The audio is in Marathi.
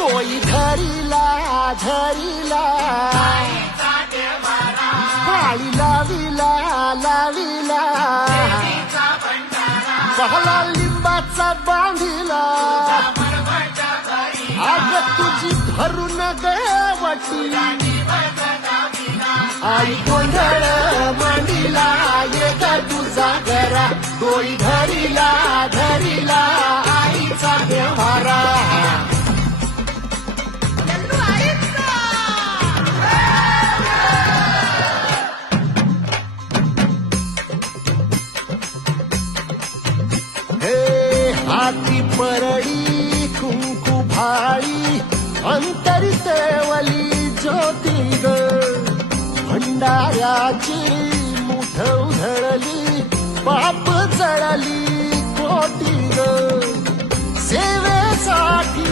तोई धरीला धरीला काळी लाविला लाविला पहला लिंबाचा बांधिला आग तुझी धरून गवटी आई गोंधळ मांडीला ये ग तुझा घरा डोई धरीला धरीला आईचा व्यवहारा हाती परडी कुंकू भाळी अंतरी तेवली ज्योती ग भंडाऱ्याची मुठ उधळली पाप जळली कोटी ग सेवेसाठी